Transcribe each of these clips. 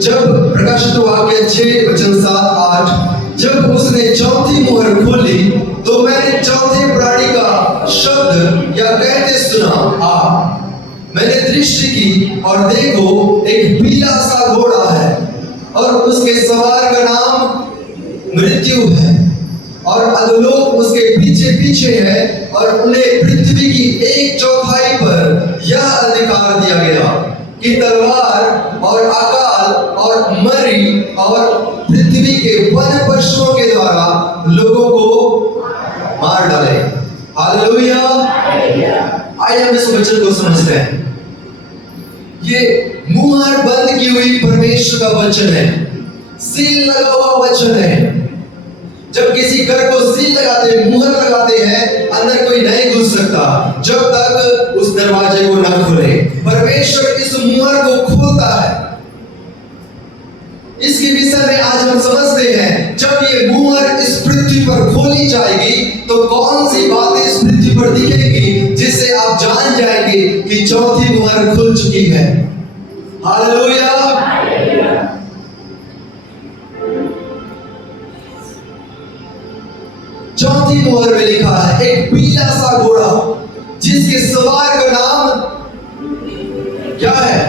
जब प्रकाशित वाक्य 6:7-8, जब उसने चौथी मुहर खोली तो मैंने चौथे प्राणी का शब्द या कहते सुना, आ। मैंने दृष्टि की और देखो एक पीला सा घोड़ा है और उसके सवार का नाम मृत्यु है और अधोलोक उसके पीछे पीछे है और उन्हें पृथ्वी की 1/4 पर यह अधिकार दिया गया कि तलवार और अकाल और मरी और पृथ्वी के वन पशुओं के द्वारा लोगों को मार डाले। हालेलुया। आइए हम इस वचन को समझते हैं। ये मुहर बंद की हुई परमेश्वर का वचन है, सील लगा हुआ वचन है। जब किसी घर को सील लगाते हैं, मुहर लगाते हैं, अंदर कोई नहीं घुस सकता जब तक उस दरवाजे को न खोले। परमेश्वर इस मुहर को खोलता है। इसके विषय में आज हम समझते हैं, जब ये मुहर इस पृथ्वी पर खोली जाएगी तो कौन सी बातें इस पृथ्वी पर दिखेगी जिससे आप जान जाएंगे कि चौथी मुहर खुल चुकी है। हालेलुया। चौथी मुहर में लिखा है एक पीला सा घोड़ा जिसके सवार का नाम क्या है?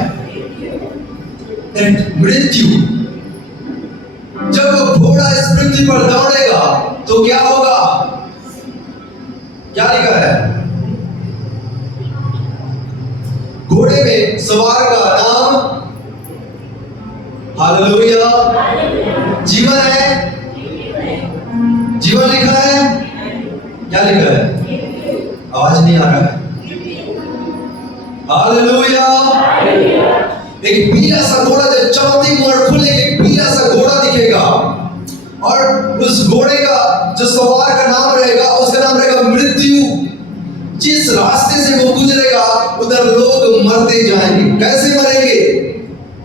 मृत्यु। जब वो घोड़ा इस पृथ्वी पर दौड़ेगा तो क्या होगा? क्या लिखा है? घोड़े में सवार का नाम, हालेलुया, जीवन है। जीवन लिखा है। क्या लिखा है? आवाज नहीं आ रहा है। हालेलुया। एक पीला सा घोड़ा, जब चौथी मुहर खुलेगी एक पीला सा घोड़ा दिखेगा और उस घोड़े का जो सवार का नाम रहेगा उसका नाम रहेगा मृत्यु। जिस रास्ते से वो गुजरेगा उधर लोग मरते जाएंगे। कैसे मरेंगे?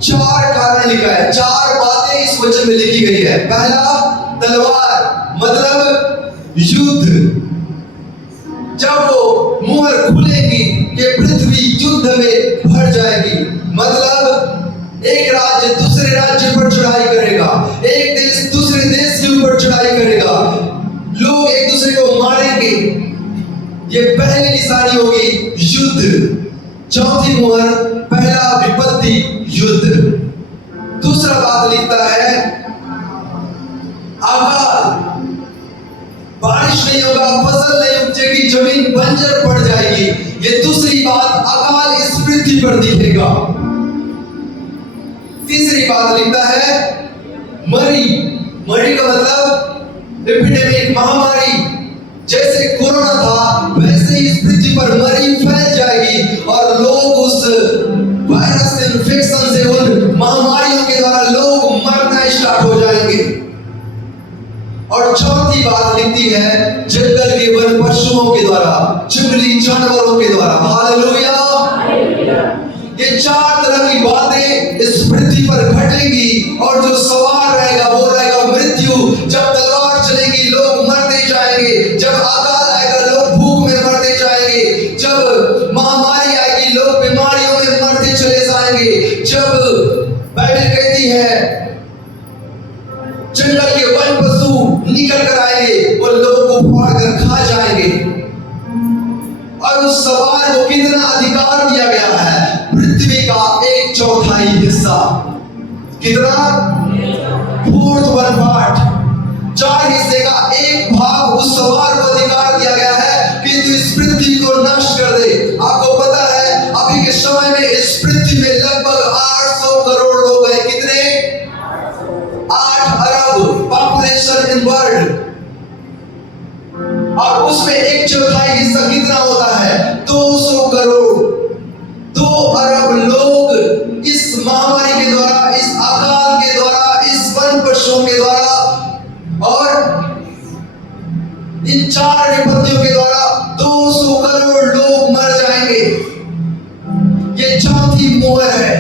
4 कारण लिखा है, 4 बातें इस वचन में लिखी गई है। पहला, तलवार, मतलब युद्ध। जब वो मुहर खुलेगी कि पृथ्वी युद्ध में भर जाएगी, मतलब एक राज्य दूसरे राज्य पर चढ़ाई करेगा, एक देश दूसरे देश के ऊपर चढ़ाई करेगा, लोग एक दूसरे को मारेंगे। ये पहली निशानी होगी युद्ध। चौथी मुहर, पहला विपत्ति युद्ध। दूसरा बात लिखता है अकाल, बारिश नहीं होगा, फसल नहीं उपजेगी, जमीन बंजर पड़ जाएगी। ये दूसरी बात, अकाल इस पृथ्वी पर दिखेगा। तीसरी बात लिखता है मरी। मरी का मतलब एपिडेमिक, महामारी। जैसे कोरोना था वैसे इस पृथ्वी पर मरी फैल जाएगी और लोग उस वायरस इन्फेक्शन से, उन महामारियों के द्वारा लोग मरना स्टार्ट हो जाएंगे। और चौथी बात लिखती है जंगल के वन पशुओं के द्वारा, जंगली जानवरों के द्वारा। हालेलुया। ये 4 तरह की बातें इस पृथ्वी पर घटेंगी और जो सवार रहेगा वो रहेगा मृत्यु। जब तलवार चलेगी लोग मरते जाएंगे, जब अकाल आएगा लोग भूख में मरते जाएंगे, जब महामारी आएगी लोग बीमारियों में मरते चले जाएंगे, जब बाइबल कहती है जंगल के वन पशु निकल कर आएंगे, वो लोगों को फाड़ कर खा जाएंगे। और उस सवार को कितना अधिकार दिया गया है? पृथ्वी का 1/4 हिस्सा। कितना? 4/1, 4 हिस्से का 1 भाग उस सवार को अधिकार दिया गया है कि तू इस पृथ्वी को नष्ट कर दे। आपको पता है अभी के समय में इस पृथ्वी में लगभग 800 करोड़ लोग हैं। कितने? 8 अरब पॉपुलेशन इन वर्ल्ड। और उसमें 1/4 हिस्सा कितना होता है? 200 करोड़। 2 अरब लोग इस महामारी के द्वारा, इस अकाल के द्वारा, इस वन पशुओं के द्वारा और इन 4 विपत्तियों के द्वारा 200 करोड़ लोग मर जाएंगे। ये चौथी मुहर है।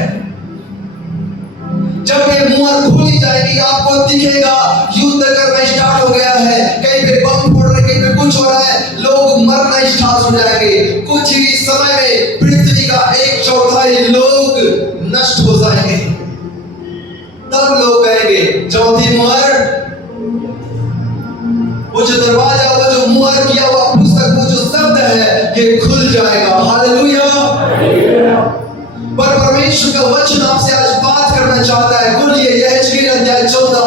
जब ये मुहर खोली जाएगी आपको दिखेगा युद्ध करना स्टार्ट हो गया है, कहीं पे बम फोड़ रहे, कहीं पे कुछ हो रहा है, लोग मरना स्टार्ट हो जाएंगे। कुछ ही समय में पृथ्वी का 1/4 लोग नष्ट हो जाएंगे। तब लोग कहेंगे चौथी मुहर, वो जो दरवाजा, वो जो मुहर किया हुआ पुस्तक, वो जो शब्द है, ये खुल जाएगा। हालेलुया। पर परमेश्वर का वचन आपसे आज बात करना चाहता है। खोलिए यहेजकेल अध्याय 14।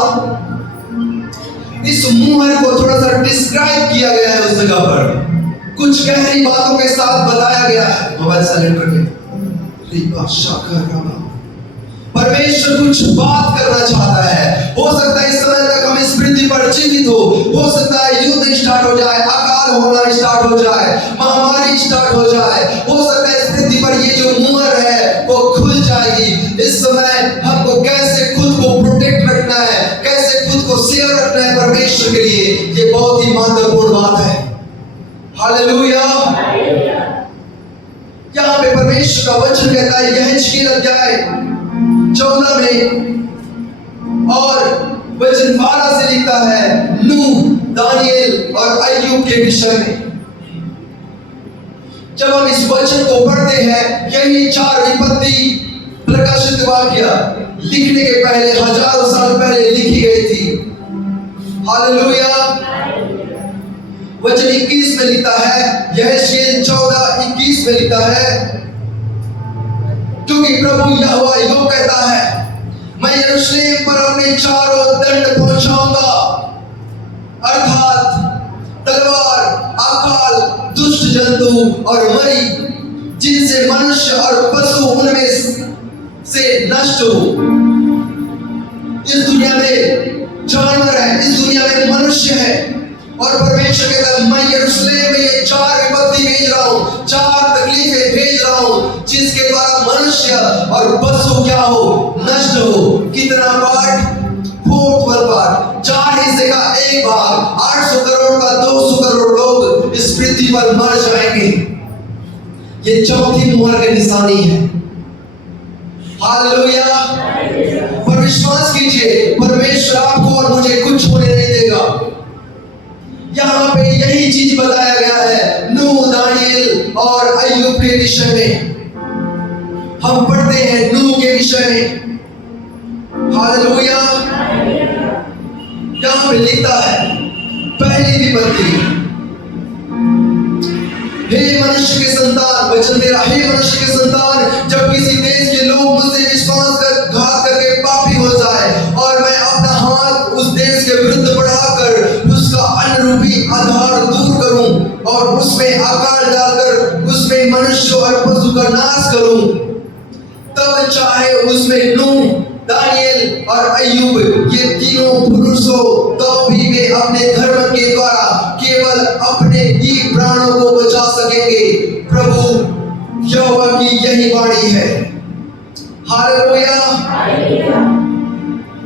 इस मुहर को थोड़ा सा डिस्क्राइब किया गया है उस जगह पर, कुछ गहरी बातों के साथ बताया गया है। मोबाइल साइलेंट करके। परमेश्वर कुछ बात करना चाहता है। हो सकता है इस समय तक हम इस पृथ्वी पर जीवित हो सकता है युद्ध स्टार्ट हो जाए, अकाल होना स्टार्ट हो जाए, महामारी स्टार्ट हो जाए, हो सकता है इस पृथ्वी पर ये जो मुहर है वो खुल जाएगी। इस समय हमको कैसे खुद को प्रोटेक्ट रखना है, कैसे खुद को सेव रखना है परमेश्वर के लिए, ये बहुत ही महत्वपूर्ण बात है। हालेलुया। यहाँ पे परमेश्वर का वचन कहता है यहेजकेल अध्याय 14 में और वचन 12 से लिखता है नूह, दानियल और अय्यूब के विषय में। जब हम इस वचन को पढ़ते हैं, यही 4 विपत्ति प्रकाशित वाक्य लिखने के पहले, हजारों साल पहले लिखी गई थी। हालेलुया। वचन 21 में लिखता है, यहेजकेल 14:21 में लिखता है, क्योंकि प्रभु यहोवा यूं कहता है, मैं यरूशलेम पर अपने चारों दंड पहुंचाऊंगा, अर्थात तलवार, अकाल, दुष्ट जंतु और मरी, जिनसे मनुष्य और पशु उनमें से नष्ट हो। इस दुनिया में जानवर है, इस दुनिया में मनुष्य है, और परमेश्वर कहता है मैं यरूशलेम में ये 4 विपत्ति भेज रहा हूँ, 4 तकलीफें भेज रहा हूँ, जिसके द्वारा मनुष्य और पशु क्या हो, नष्ट हो। कितना पार्ट? 4 पार्ट, 4 हिस्से का 1 भाग, 800 करोड़ का 200 करोड़ लोग इस पृथ्वी पर मर जाएंगे। ये चौथी मुहर की निशानी है। हालेलुया। पर विश्वास कीजिए, परमेश्वर आपको और मुझे कुछ होने नहीं देगा। यहाँ पे यही चीज बताया गया है नूह, दानियल और अय्यूब के विषय में। हम पढ़ते हैं नूह के विषय में। हालेलुया। यहाँ पे लिखता है पहली विपत्ति, हे मनुष्य के संतान, वचन दे रहा, हे मनुष्य के संतान, जब किसी देश के लोग मुझसे विश्वास कर घात करके पापी हो जाए और मैं अपना हाथ उस देश के विरुद्ध बढ़ाकर उसका अनुरूपी आधार दूर करूं और उसमें अकाल डालकर उसमें मनुष्य और पशु का नाश करूं, तब चाहे उसमें नूह, दानियल और अय्यूब ये तीनों पुरुष हो, तो भी वे अपने धर्म के द्वारा केवल अपने ही प्राणों को बचा सकेंगे। प्रभु यहोवा की यही वाणी है। हालेलुया।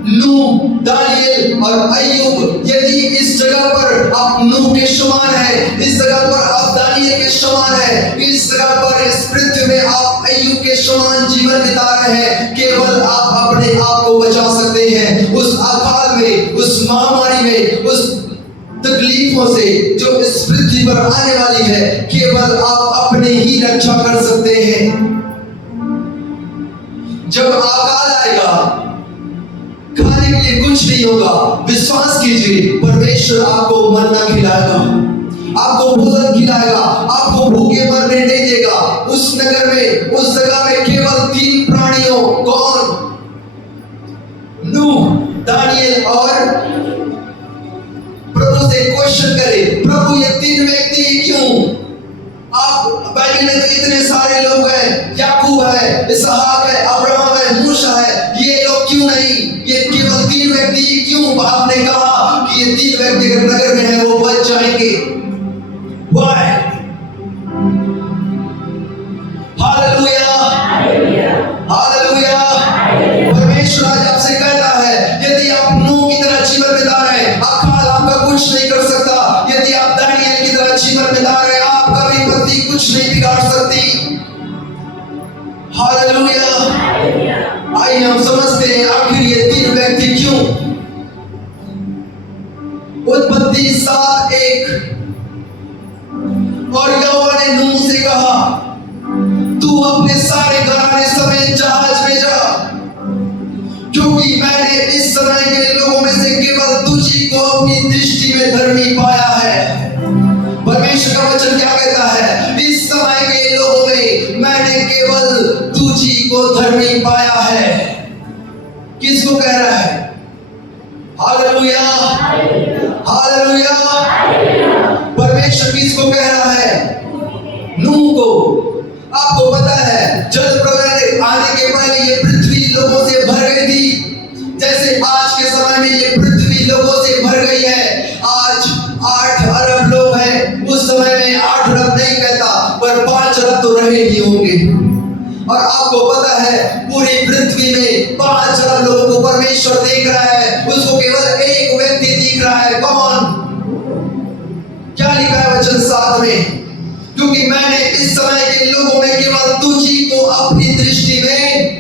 नूह, दानियल और अय्यूब, यदि इस जगह पर आप नूह के समान है, इस जगह पर आप दानियल के समान है, इस जगह पर इस पृथ्वी में आप अय्यूब के समान जीवन बिता रहे हैं, केवल आप अपने आप को बचा सकते हैं उस अकाल में, उस महामारी में, उस तकलीफों से जो इस पृथ्वी पर आने वाली है। केवल आप अपने ही रक्षा कर सकते हैं। जब अकाल आएगा, खाने के लिए कुछ नहीं होगा, विश्वास कीजिए, परमेश्वर आपको मन्ना खिलाएगा, आपको भोजन खिलाएगा, आपको भूखे मरने नहीं देगा। उस नगर में, उस जगह में केवल 3 प्राणियों, कौन? नूह, दानियल और प्रभु से क्वेश्चन करे, प्रभु ये 3 व्यक्ति क्यों? आप बाइबल में तो इतने सारे लोग हैं, याकूब है, इसहाक है, अब्राहम है, मूसा है, ये लोग क्यों नहीं? ये केवल 3 व्यक्ति क्यों? आपने कहा कि ये 3 व्यक्ति अगर नगर में है वो बच जाएंगे। Why? हालेलुया। हालेलुया। परमेश्वर आज आपसे कहता है, यदि आप नूह की तरह जीवन बिता रहे हैं, अकाल आपका कुछ नहीं कर सकता। यदि आप दानियल की तरह जीवन बिता रहे हैं, आपका विपत्ति कुछ नहीं बिगाड़ सकती। हालेलुया। आइए हम समझते हैं आखिर ये 3 व्यक्ति क्यों। उत्पत्ति 7:1, और यहोवा ने नूह से कहा, तू अपने सारे घराने समेत जहाज में जा, क्योंकि मैं मैंने इस समय के लोगों में से केवल तुझी को अपनी दृष्टि में धर्मी पाया है। परमेश्वर का वचन क्या कहता है? इस समय के लोगों में मैंने केवल तुझी को धर्मी पाया है। किसको कह रहा है? Hallelujah, hallelujah. परमेश्वर किसको कह रहा है? नूह को। आपको पता है जल प्रलय आने के पहले ये पृथ्वी लोगों से भर गई थी, जैसे आज के समय में ये पृथ्वी लोगों से भर गई है। आज 8 अरब लोग हैं, उस समय में 8 अरब नहीं कहता, पर 5 अरब तो रहे ही होंगे। और आपको पता है पूरी पृथ्वी में 5 अरब लोगों को परमेश्वर देख रहा है, उसको केवल एक व्यक्ति दिख रहा है। कौन? क्या लिखा है वचन 7 में? क्योंकि मैंने इस समय के लोगों में केवल तुझी को अपनी दृष्टि में।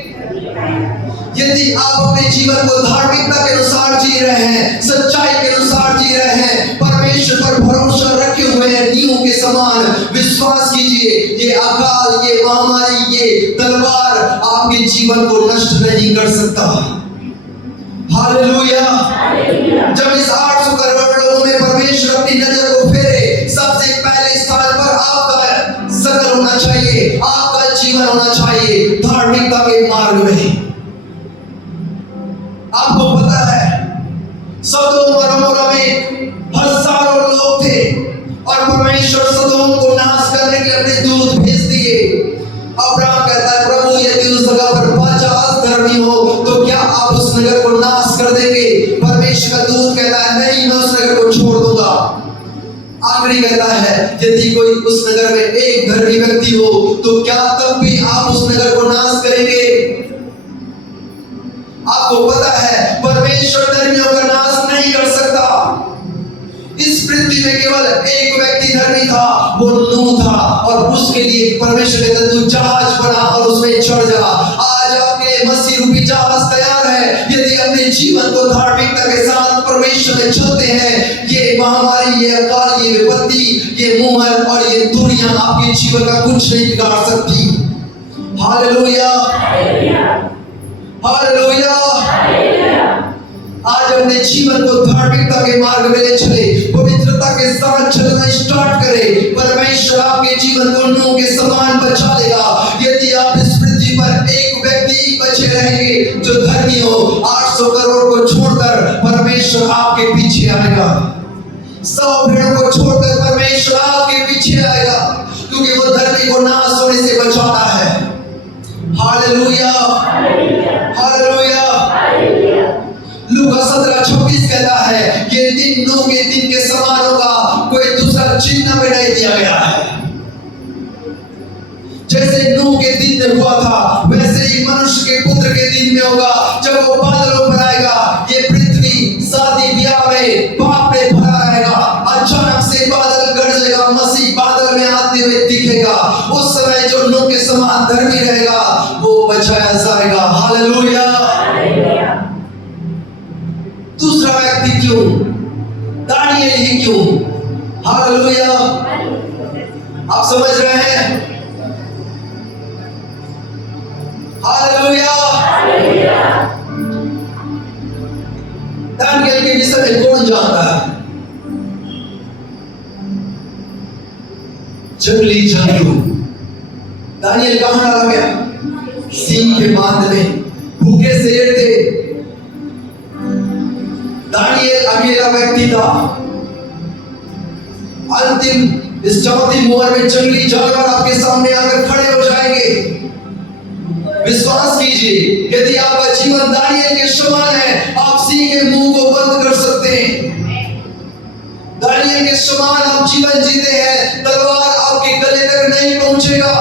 यदि आप अपने जीवन को धार्मिकता के अनुसार जी रहे हैं, सच्चाई के अनुसार जी रहे हैं, परमेश्वर पर भरोसा रखे हुए हैं नींव के समान, विश्वास कीजिए ये अकाल, ये महामारी, ये तलवार आपके जीवन को नष्ट नहीं कर सकता। हालेलुया। जब इस 800 करोड़ लोगों में परमेश्वर अपनी नजर को फेरे, सबसे पहले स्थान पर आपका सकल होना चाहिए, आपका जीवन होना चाहिए धार्मिकता के मार्ग में। आपको पता है सदोम और अमोरा में हजारों लोग थे और परमेश्वर सदोम को नाश करने के लिए अपने दूत भेज दिए। अब्राहम कहता है प्रभु यदि उस जगह पर 50 धर्मी हो तो क्या आप उस नगर को नाश कर देंगे? परमेश्वर का दूत कहता है नहीं, मैं उस नगर को छोड़ दूंगा। आखिरी कहता है यदि कोई उस नगर में एक धर्मी व्यक्ति हो तो क्या तब भी आप उस नगर को नाश करेंगे? आपको पता है परमेश्वर धर्मियों का नाश नहीं कर सकता। इस पृथ्वी में केवल एक व्यक्ति धर्मी था, वो नूह था, और उसके लिए परमेश्वर ने तू जहाज बना और उसमें चढ़ जा। आज आपके मसीह रूपी जहाज तैयार है। यदि अपने जीवन को धार्मिकता के साथ परमेश्वर में चलते हैं, ये महामारी, ये अकाल, ये विपत्ति, ये मुहर और ये दुनिया आपके जीवन का कुछ नहीं बिगाड़ सकती। Hallelujah, hallelujah. आज अपने जीवन को धार्मिकता के मार्ग में ले चले, पवित्रता के साथ चलना स्टार्ट करें। परमेश्वर आपके जीवन को नूह के समान बचा लेगा। यदि आप इस पृथ्वी पर एक व्यक्ति बचे रहेंगे जो धर्मी हो, 800 करोड़ को छोड़कर परमेश्वर आपके पीछे आएगा। 100 भेड़ों को छोड़कर परमेश्वर आपके पीछे आएगा, क्योंकि वो धर्मी को नाश होने से बचाता है। Hallelujah, hallelujah. लूका 17:26 कहता है ये दिन नूह के दिन के समान होगा, कोई दूसरा चिन्ह में नहीं दिया गया है। जैसे नूह के दिन में हुआ था वैसे ही मनुष्य के पुत्र के दिन में होगा, जब वो बादलों पर आएगा। ये पृथ्वी शादी ब्याह में पाप में भरा रहेगा, अचानक से बादल गरजेगा, मसीह बादल में आते हुए दिखेगा। उस समय जो नूह के समान धर्मी रहेगा वो बचाया जाएगा। हालेलुया। दूसरा व्यक्ति क्यों? दानियेल ही क्यों? हालेलुया। आप समझ रहे हैं? हालेलुया। दानियेल के विषय में कौन जानता है? जंगली जंतु। दानियेल कहां डाला गया? सिंह के बांध में। भूखे शेर थे। दानियेल अकेला व्यक्ति था। अंतिम इस चौथी मुहर में जंगली जानवर आपके सामने आकर खड़े हो जाएंगे। विश्वास कीजिए यदि आपका जीवन दानियेल के समान है, आप सिंह के मुंह को बंद कर सकते हैं। दानियेल के समान आप जीवन जीते हैं, तलवार आपके गले तक नहीं पहुंचेगा,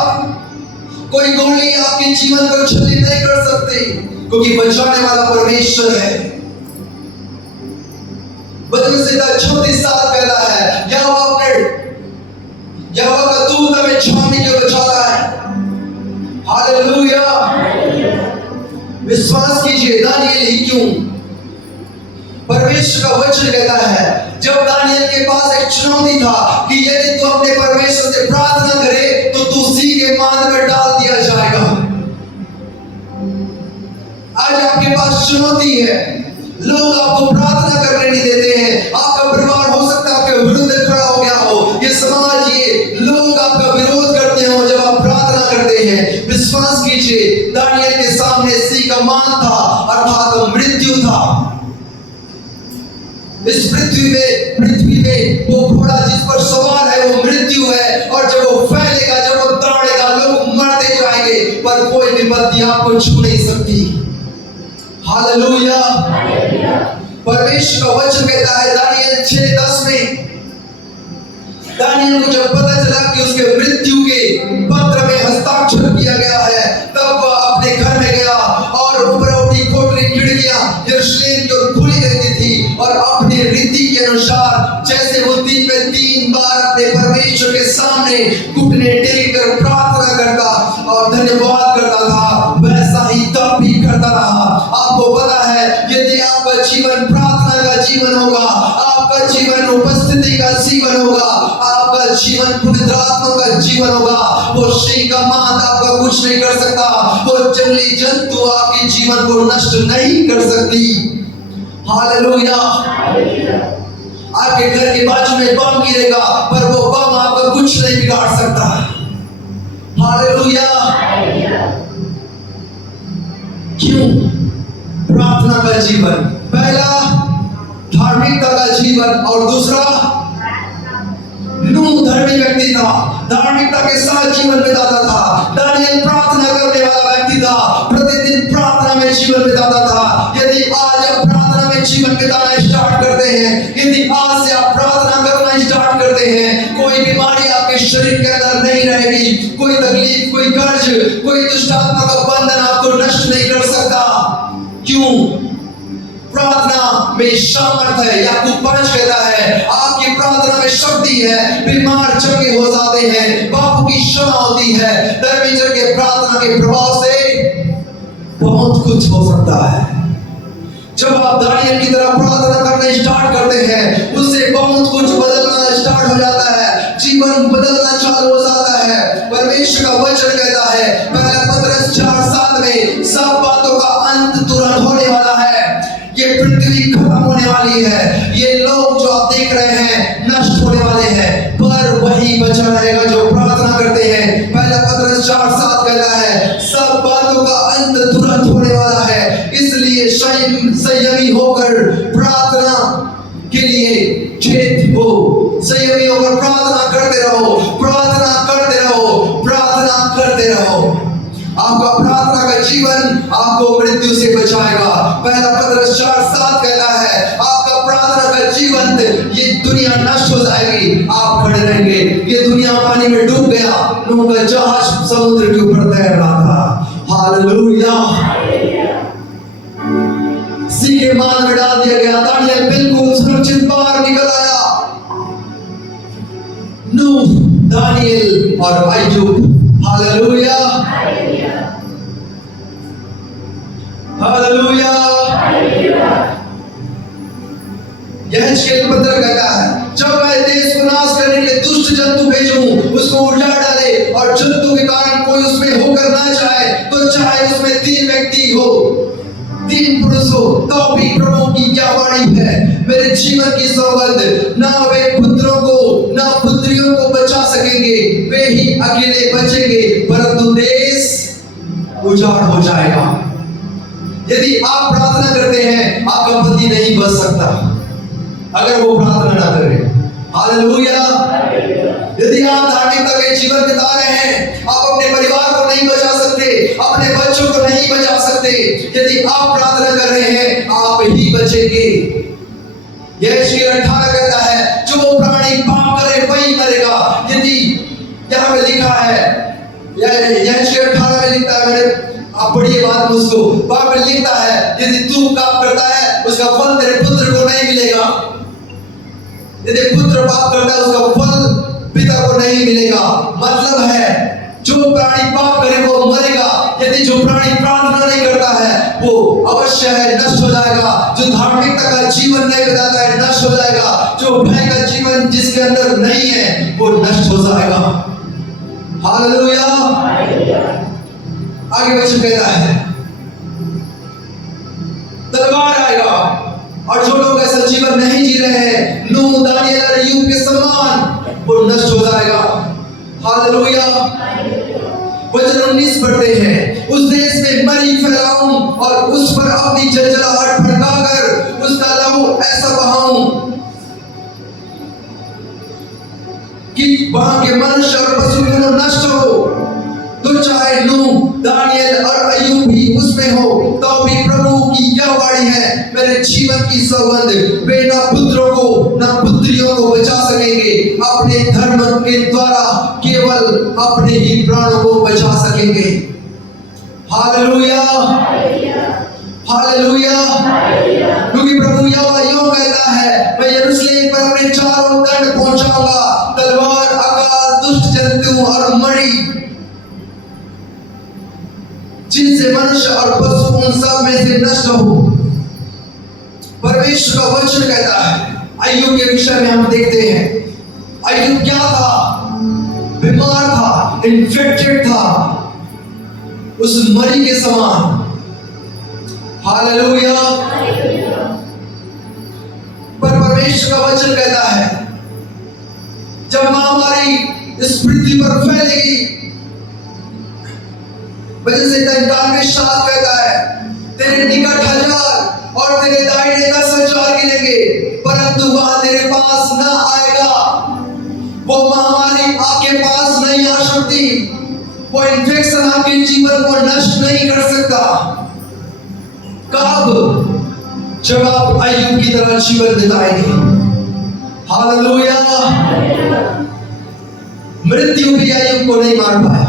कोई गोली आपके जीवन को छली नहीं कर सकती, क्योंकि बचाने वाला परमेश्वर है। वचन संहिता 36:7 कहता है यहोवा का दूत हमें छावनी के बचाता है। हालेलुया। विश्वास कीजिए दानियेल ही क्यों? परमेश्वर का वचन कहता है जब दानियेल के पास एक चुनौती था कि यदि तू अपने परमेश्वर से प्रार्थना करे तो तू सिंह के बांध में डाल दिया जाएगा। आज आपके पास चुनौती है, लोग आपको प्रार्थना करने नहीं देते हैं। आपका परिवार हो सकता है आपके विरुद्ध खड़ा हो गया हो, ये समाज, ये लोग आपका विरोध करते हो जब आप प्रार्थना करते हैं। विश्वास कीजिए, दानियेल के सामने सी का मान था, अर्थात मृत्यु था। इस पृथ्वी में वो घोड़ा जिस पर सवार है वो मृत्यु है, और जब वो फैलेगा, जब वो दौड़ेगा, लोग मरते जाएंगे, पर कोई विपत्ति आपको छू नहीं सकती। हालेलुया। परमेश्वर का वचन कहता है दानियेल 6:10 में, दानियेल को जब पता चला कि उसके मृत्यु के पत्र में हस्ताक्षर किया गया है, तब वह अपने घर में गया और ऊपर उठी कोठरी खिड़कियां यरूशलेम की ओर खुली रहती थी, और अपने रीति के अनुसार जैसे वो दिन में 3 बार अपने परमेश्वर के सामने घुटने टेक कर प्रार्थना करता और धन्यवाद करता था, वैसा ही तब भी करता रहा। आपको पता है, यदि आपका जीवन प्रार्थना का जीवन होगा, आपका जीवन उपस्थिति का जीवन होगा, आपका जीवन पवित्र आत्मा का जीवन होगा, वो सिंह का मांद आपका कुछ नहीं कर सकता, वो जंगली जंतु आपके जीवन को नष्ट नहीं कर सकती। हालेलुया। आपके घर के बाजू में बम गिरेगा, पर वो बम आपका कुछ नहीं बिगाड़ सकता। हालेलुया। क्यों? प्रार्थना का जीवन, पहला धार्मिकता का जीवन, और दूसरा नूह धर्मी व्यक्ति था, धार्मिकता के साथ जीवन बिताता था। दानियेल प्रार्थना करने वाला व्यक्ति था, प्रतिदिन प्रार्थना में जीवन बिताता था। यदि आज आप प्रार्थना में जीवन बिताना स्टार्ट करते हैं, यदि आज से आप प्रार्थना करना स्टार्ट करते हैं, कोई बीमारी आपके शरीर के अंदर नहीं रहेगी, कोई तकलीफ, कोई कर्ज, कोई दुष्ट आत्मा का बंधन आपको नष्ट नहीं कर सकता। क्यों? प्रार्थना में सामर्थ है। याकूब 5 कहता है, आपकी प्रार्थना में शक्ति है, बीमार चंगे हो जाते हैं, पापों की क्षमा होती है। धर्मी जन के प्रार्थना के प्रभाव से बहुत कुछ हो सकता है। जब आप दानियेल की तरह प्रार्थना करना स्टार्ट करते हैं, उससे बहुत कुछ बदलना स्टार्ट हो जाता है, जीवन बदलना चालू हो जाता है। परमेश्वर का वचन कहता है पहला पत्रस 4:7 में, सब बातों का अंत तुरंत होने वाला है। ये पृथ्वी खत्म होने वाली है, ये लोग जो आप देख रहे हैं नष्ट होने वाले हैं, पर वही बचा रहेगा जो प्रार्थना करते हैं। पहला पत्रस 4:7 कहता है, सब बातों का अंत तुरंत होने वाला है, इसलिए संयमी होकर प्रार्थना के लिए चेत हो। संयमी होकर प्रार्थना करते रहो, प्रार्थना करते रहो, प्रार्थना करते रहो। आपका प्रार्थना का जीवन आपको मृत्यु से बचाएगा। पहला पत्रस 4:7 कहता है, आपका प्रार्थना का जीवन, ये दुनिया नष्ट हो जाएगी, आप खड़े रहेंगे। ये दुनिया पानी में डूब गया, नूह का जहाज समुद्र के ऊपर तैर रहा था। हालेलुया। सी के मान में डाल दिया गया, दानियेल बिल्कुल सुरक्षित बाहर निकल आया। नूह, दानियेल और अय्यूब। Hallelujah, hallelujah. यहेजकेल पत्र कहता है, जब मैं देश को नाश करने के लिए दुष्ट जंतु भेजूं, उसको उजाड़ डाले, और जंतु के कारण कोई उसमें होकर ना जाए, तो चाहे उसमें 3 व्यक्ति हो, 3 पुरुष हो, तो भी प्रभु की क्या वाणी है, मेरे जीवन की सौगंध, ना वे पुत्रों को ना पुत्रियों को बचा सकेंगे, वे ही अकेले बचेंगे, परंतु देश उजाड़ हो जाएगा। यदि आप प्रार्थना करते हैं, आपका पति नहीं बच सकता अगर वो प्रार्थना ना करे। हालेलुया। यदि आप धार्मिकता के जीवन बिता रहे हैं, आप अपने परिवार को नहीं बचा सकते, अपने बच्चों को नहीं बचा सकते। यदि आप प्रार्थना कर रहे हैं, आप ही बचेंगे। यहेजकेल 18 कहता है, जो प्राणी पाप करे वही मरेगा। यदि यहाँ पे लिखा है, यहेजकेल 18 में लिखता है, मैंने आप पढ़िए बात मुझको, वहां पे लिखता है, यदि तू पाप करता है उसका फल तेरे पुत्र को नहीं मिलेगा। यदि पुत्र पाप करता है उसका फल पिता को नहीं मिलेगा। मतलब है जो प्राणी पाप करे वो मरेगा, यदि जो प्राणी प्रार्थना नहीं करता है वो अवश्य है नष्ट हो जाएगा। जो धार्मिकता का जीवन नहीं बिताता है नष्ट हो जाएगा। जो भय का जीवन जिसके अंदर नहीं है वो नष्ट हो जाएगा। हालेलुया। आगे वचन कहता है, तलवार आएगा। और जो लोग ऐसा जीवन नहीं जी रहे हैं, नूह, दानियल और अय्यूब के समान, वो नष्ट हो जाएगा। हालेलुया। वचन 19 पढ़ते हैं, उस देश में मरी फैलाऊं और उस पर अपनी जलजलाहट भड़काकर उसका लहू ऐसा बहाऊं कि वहां के मनुष्य और पशु दोनों नष्ट हो। तो चाहे नूह, दानियल और अय्यूब भी उसमें हो, तो भी प्रभु की यह वाणी है, मेरे जीवन की सौगंध, वे ना पुत्रों को ना पुत्रियों को बचा सकेंगे, अपने धर्म के द्वारा केवल अपने ही प्राणों को बचा सकेंगे। Hallelujah, hallelujah. क्योंकि प्रभु यहोवा यूं कहता है, मैं यरूशलेम पर अपने चारों दंड पहुंचाऊंगा, तलवार, अकाल, दुष्ट जंतु और मणि, जिनसे मनुष्य और पशु उन सब में से नष्ट हो। परमेश्वर का वचन कहता है, अय्यूब के विषय में हम देखते हैं, अय्यूब क्या था? बीमार था, इन्फेक्टेड था, उस मरी के समान। हालेलुया। पर परमेश्वर का वचन कहता है, जब महामारी इस पृथ्वी पर फैलेगी, वजह से इंसान के साथ कहता है, तेरे निकट 1000 और तेरे दाहिने 10,000 गिनेंगे, परंतु वहां तेरे पास ना आएगा। वो महामारी आपके पास नहीं आ सकती, वो इन्फेक्शन आपके जीवन को नष्ट नहीं कर सकता। कब? जब आप अय्यूब की तरह जीवन बिताएंगे। हालेलुया। मृत्यु भी अय्यूब को नहीं मार पाया,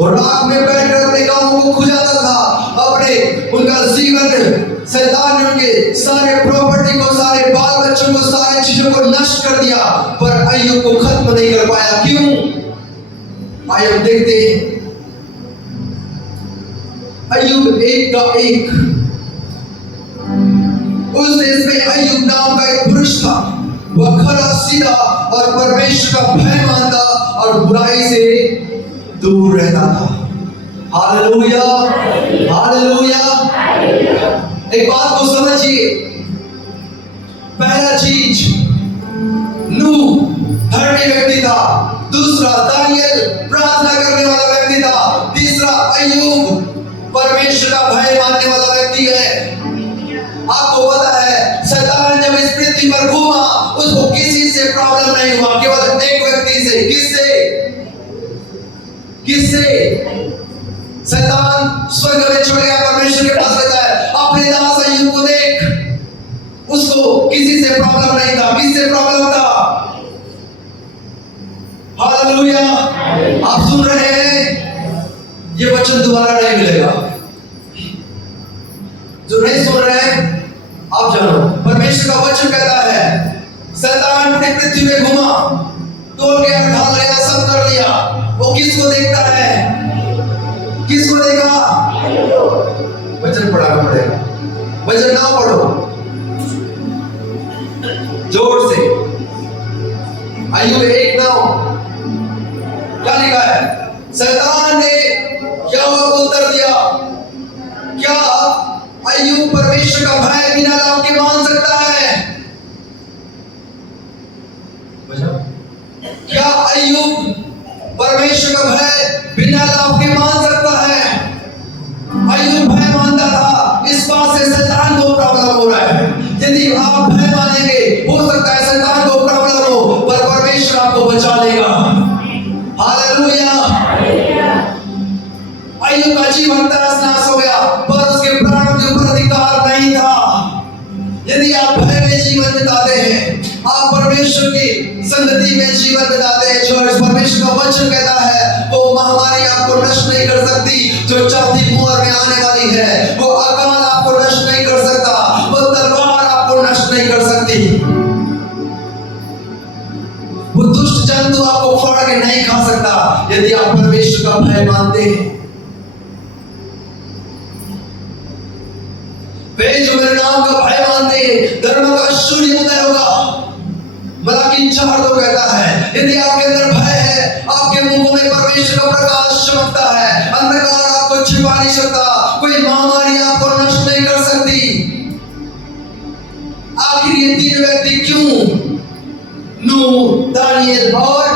और रात में बैठकर अपने कामों को खुजाता था, अपने उनका जीवन, शैतान ने उनके सारे प्रॉपर्टी को, सारे बाल बच्चों को, सारी चीजों को नष्ट कर दिया, पर अय्यूब को खत्म नहीं कर पाया। क्यों? आइए हम देखते हैं। अय्यूब एक का एक। उस देश में अय्यूब नाम का एक पुरुष था, वह खरा, सीधा और परमेश्वर का भय मानता और बुराई से दूर रहता था। Hallelujah, hallelujah. एक बात को समझिए, पहला चीज, नूह धर्मी व्यक्ति था, दूसरा दानियल प्रार्थना करने वाला व्यक्ति था, तीसरा अय्यूब परमेश्वर का भय मानने वाला व्यक्ति है। आपको पता है, शैतान जब इस पृथ्वी पर घूमा, उसको किसी से प्रॉब्लम नहीं हुआ, केवल एक व्यक्ति से। किससे? शैतान स्वर्ग में छोड़ गया, परमेश्वर के पास कहता है, अपने दास अय्यूब को देख, उसको किसी से प्रॉब्लम नहीं था। किससे प्रॉब्लम था? हालेलुया। आप सुन रहे हैं? ये वचन दोबारा नहीं मिलेगा। जो नहीं सुन रहे हैं, आप जानो, परमेश्वर का वचन कहता है, शैतान पूरी पृथ्वी में घुमा, तोड़ गया, ढाल गया, सब कर लिया, वो किसको देखता है? किसको देखा? वचन पढ़ाना पड़ेगा, वचन ना पढ़ो, जोर से। अय्यूब 1:9 क्या लिखा है? शैतान ने यहोवा को उत्तर दिया, क्या अय्यूब परमेश्वर का भय बिना लाभ के मान सकता है? क्या अय्यूब परमेश्वर का भय बिना लाभ के मान सकता है? अय्यूब भय मानता था, इस बात से शैतान को प्रॉब्लम हो रहा है। यदि आप भय मानेंगे, हो सकता है शैतान को प्रॉब्लम हो, पर परमेश्वर आपको बचा लेगा। हालेलुया। अय्यूब का जीवन तहस नहस हो गया, पर उसके प्राणों के ऊपर अधिकार नहीं था। यदि आप भय में जीवन बिताते हैं, आप परमेश्वर की संगति में जीवन बिताते हैं, जो परमेश्वर का वचन कहता है, वो महामारी आपको नष्ट नहीं कर सकती। जो चौथी मुहर में आने वाली है, वो अकाल आपको नष्ट नहीं कर सकता, वो तलवार आपको नष्ट नहीं कर सकती, वो दुष्ट जंतु आपको फाड़ के नहीं खा सकता, यदि आप परमेश्वर का भय मानते हैं। वे जो मेरे नाम का भय मानते हैं, धर्म का सूर्य उदय होगा। मलाकी 4:2 कहता है, यदि आपके अंदर भय है, आपके मुंह में परमेश्वर का प्रकाश चमकता है, अंधकार आपको छिपा नहीं सकता, कोई महामारी आपको नष्ट नहीं कर सकती। आखिर ये तीन व्यक्ति क्यों, नूह, दानियल और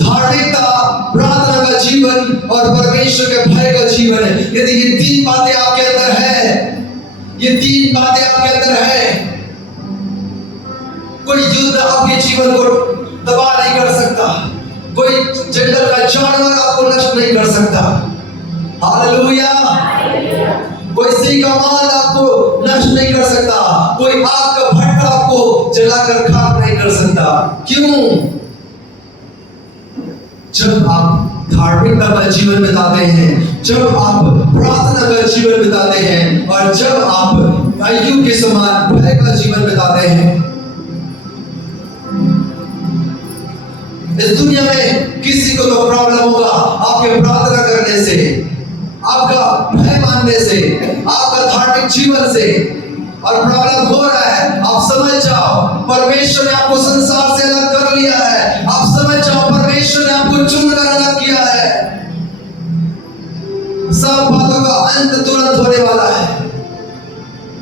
धार्मिकता, प्रार्थना का जीवन और परमेश्वर के भय का जीवन है। यदि ये तीन बातें आपके अंदर है, ये तीन बातें आपके अंदर है, कोई युद्ध आपके जीवन को तबाह नहीं कर सकता, कोई जंगल का जानवर आपको नष्ट नहीं कर सकता। हालेलुया। कोई सी का माल आपको नष्ट नहीं कर सकता, कोई आग का भट्टा आपको जलाकर खाक नहीं कर सकता। क्यों? जब आप धार्मिकता का जीवन बिताते हैं, जब आप प्रार्थना का जीवन बिताते हैं और जब आप अय्यूब के समान भय का जीवन बिताते हैं। इस दुनिया में किसी को तो प्रॉब्लम होगा आपके प्रार्थना करने से, आपका भय मानने से, आपका धार्मिक जीवन से, और प्रॉब्लम हो रहा है। आप समझ जाओ परमेश्वर ने आपको संसार से अलग कर लिया है। आप समझ जाओ परमेश्वर ने आपको चुनकर अलग किया है। सब बातों का अंत तुरंत होने वाला है।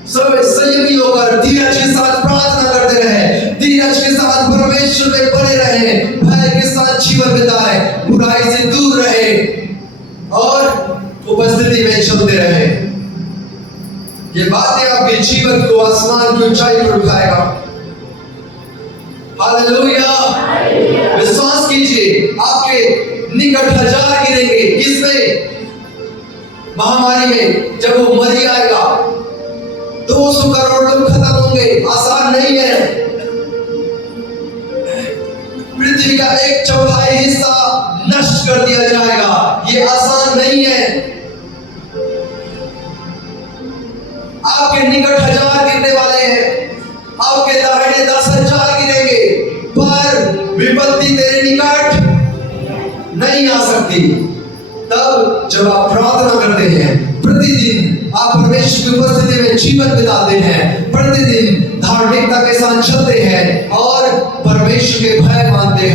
सब संयमी होकर धीरज के साथ प्रार्थना करते रहे, धीरज के साथ परमेश्वर में बने रहे, भय के साथ जीवन बिताए, बुराई से दूर रहे और उपस्थिति में चलते रहे। ये बातें आपके जीवन को आसमान की ऊंचाई पर उठाएगा। हालेलुया। विश्वास कीजिए, आपके निकट हजार गिरेंगे इसमें महामारी में, जब वो मरी आएगा 200 करोड़ लोग खत्म होंगे। आसान नहीं है। पृथ्वी का 1/4 हिस्सा नष्ट कर दिया जाएगा। ये आसान नहीं है। आपके निकट हजार गिरने वाले हैं, आपके दाहिने 10,000 गिरेंगे, पर विपत्ति तेरे निकट नहीं आ सकती। तब जब आप प्रार्थना करते हैं, प्रतिदिन आप परमेश्वर की उपस्थिति में जीवन बिताते हैं, प्रतिदिन धार्मिकता के साथ चलते हैं और परमेश्वर के भय मानते हैं।